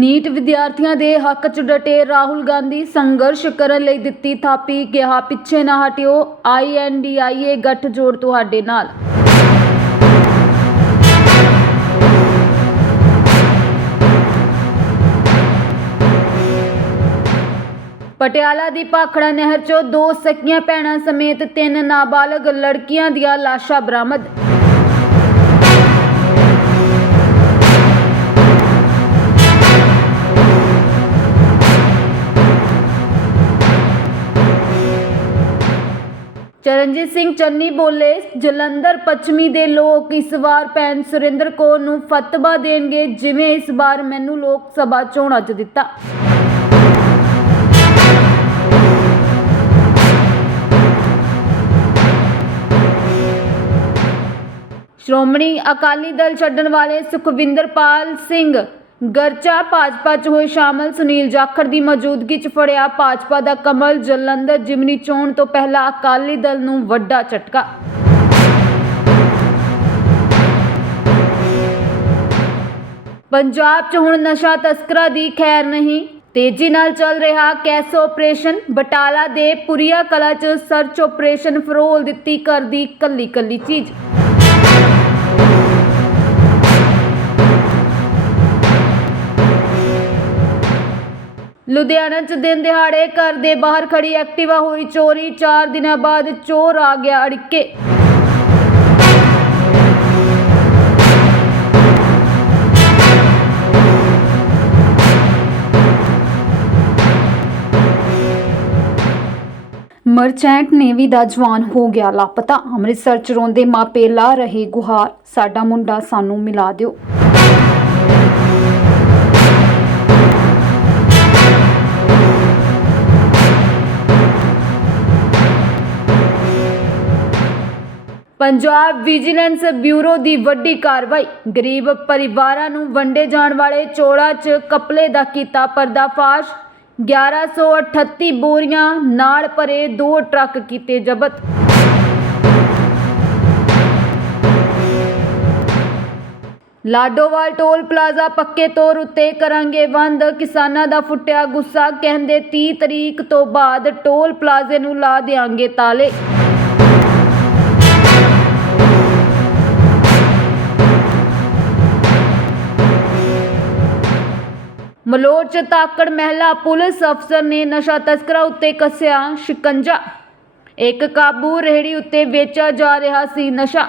NEET ਵਿਦਿਆਰਥੀਆਂ ਦੇ ਹੱਕ 'ਚ ਡਟੇ ਰਾਹੁਲ ਗਾਂਧੀ ਸੰਘਰਸ਼ ਕਰਨ ਲਈ ਦਿੱਤੀ ਥਾਪੀ, ਕਿਹਾ, ਪਿੱਛੇ ਨਾ ਹਟਿਓ ਆਈਐਨਡੀਆਈਏ ਗੱਠਜੋੜ ਤੁਹਾਡੇ ਨਾਲ। ਪਟਿਆਲਾ ਦੀ ਭਾਖੜਾ ਨਹਿਰ 'ਚੋਂ ਦੋ ਸਕੀਆਂ ਭੈਣਾਂ ਸਮੇਤ ਤਿੰਨ ਨਾਬਾਲਗ ਲੜਕੀਆਂ ਦੀਆਂ ਲਾਸ਼ਾਂ ਬਰਾਮਦ। ਚਰਨਜੀਤ ਸਿੰਘ ਚੰਨੀ ਬੋਲੇ, ਜਲੰਧਰ ਪੱਛਮੀ ਦੇ ਲੋਕ ਇਸ ਵਾਰ ਭੈਣ ਸੁਰਿੰਦਰ ਕੌਰ ਨੂੰ ਫਤਵਾ ਦੇਣਗੇ, ਜਿਵੇਂ ਇਸ ਵਾਰ ਮੈਨੂੰ ਲੋਕ ਸਭਾ ਚੋਣਾਂ 'ਚ ਦਿੱਤਾ। ਸ਼੍ਰੋਮਣੀ ਅਕਾਲੀ ਦਲ ਛੱਡਣ ਵਾਲੇ ਸੁਖਵਿੰਦਰਪਾਲ ਸਿੰਘ ਗਰਚਾ ਭਾਜਪਾ 'ਚ ਹੋਏ ਸ਼ਾਮਲ ਸੁਨੀਲ ਜਾਖੜ ਦੀ ਮੌਜੂਦਗੀ 'ਚ ਫੜਿਆ ਭਾਜਪਾ ਦਾ ਕਮਲ ਜਲੰਧਰ ਜਿਮਨੀ ਚੋਣ ਤੋਂ ਪਹਿਲਾਂ ਅਕਾਲੀ ਦਲ ਨੂੰ ਵੱਡਾ ਝਟਕਾ। ਪੰਜਾਬ 'ਚ ਹੁਣ ਨਸ਼ਾ ਤਸਕਰਾਂ ਦੀ ਖੈਰ ਨਹੀਂ, ਤੇਜ਼ੀ ਨਾਲ ਚੱਲ ਰਿਹਾ ਕੈਸ ਆਪਰੇਸ਼ਨ ਬਟਾਲਾ ਦੇ ਪੁਰੀਆ ਕਲਾ 'ਚ ਸਰਚ ਆਪਰੇਸ਼ਨ ਫਰੋਲ ਦਿੱਤੀ ਕਰਦੀ ਕੱਲੀ ਕੱਲੀ ਚੀਜ਼। ਲੁਧਿਆਣਾ 'ਚ ਦਿਨ ਦਿਹਾੜੇ ਘਰ ਦੇ ਬਾਹਰ ਖੜੀ ਐਕਟਿਵਾ ਹੋਈ ਚੋਰੀ 4 ਦਿਨਾਂ ਬਾਅਦ ਚੋਰ ਆ ਗਿਆ ਅੜਿੱਕੇ। ਮਰਚੈਂਟ ਨੇਵੀ ਦਾ ਜਵਾਨ ਹੋ ਗਿਆ ਲਾਪਤਾ। ਅੰਮ੍ਰਿਤਸਰ ਚ ਰੋਂਦੇ ਮਾਪੇ ਲਾ ਰਹੇ ਗੁਹਾਰ। ਸਾਡਾ ਮੁੰਡਾ ਸਾਨੂੰ ਮਿਲਾ ਦਿਓ। ਪੰਜਾਬ ਵਿਜੀਲੈਂਸ ਬਿਊਰੋ ਦੀ ਵੱਡੀ ਕਾਰਵਾਈ। ਗਰੀਬ ਪਰਿਵਾਰਾਂ ਨੂੰ ਵੰਡੇ ਜਾਣ ਵਾਲੇ ਚੋੜਾ 'ਚ ਕਪਲੇ ਦਾ ਕੀਤਾ ਪਰਦਾਫਾਸ਼। 1138 ਬੋਰੀਆਂ ਨਾਲ ਭਰੇ ਦੋ ਟਰੱਕ ਕੀਤੇ ਜ਼ਬਤ। ਲਾਡੋਵਾਲ ਟੋਲ ਪਲਾਜ਼ਾ ਪੱਕੇ ਤੌਰ ਉੱਤੇ ਕਰਾਂਗੇ ਬੰਦ। ਕਿਸਾਨਾਂ ਦਾ ਫੁੱਟਿਆ ਗੁੱਸਾ, ਕਹਿੰਦੇ 30 ਤਰੀਕ ਤੋਂ ਬਾਅਦ ਟੋਲ ਪਲਾਜ਼ੇ ਨੂੰ ਲਾ ਦੇਾਂਗੇ ਤਾਲੇ। ਮਲੋਟ ਚ ਤਾਕੜ ਮਹਿਲਾ ਪੁਲਿਸ ਅਫਸਰ ਨੇ ਨਸ਼ਾ ਤਸਕਰਾਂ ਉੱਤੇ ਕੱਸਿਆ ਸ਼ਿਕੰਜਾ। ਇੱਕ ਕਾਬੂ ਰੇਹੜੀ ਉੱਤੇ ਵੇਚਿਆ ਜਾ ਰਿਹਾ ਸੀ ਨਸ਼ਾ।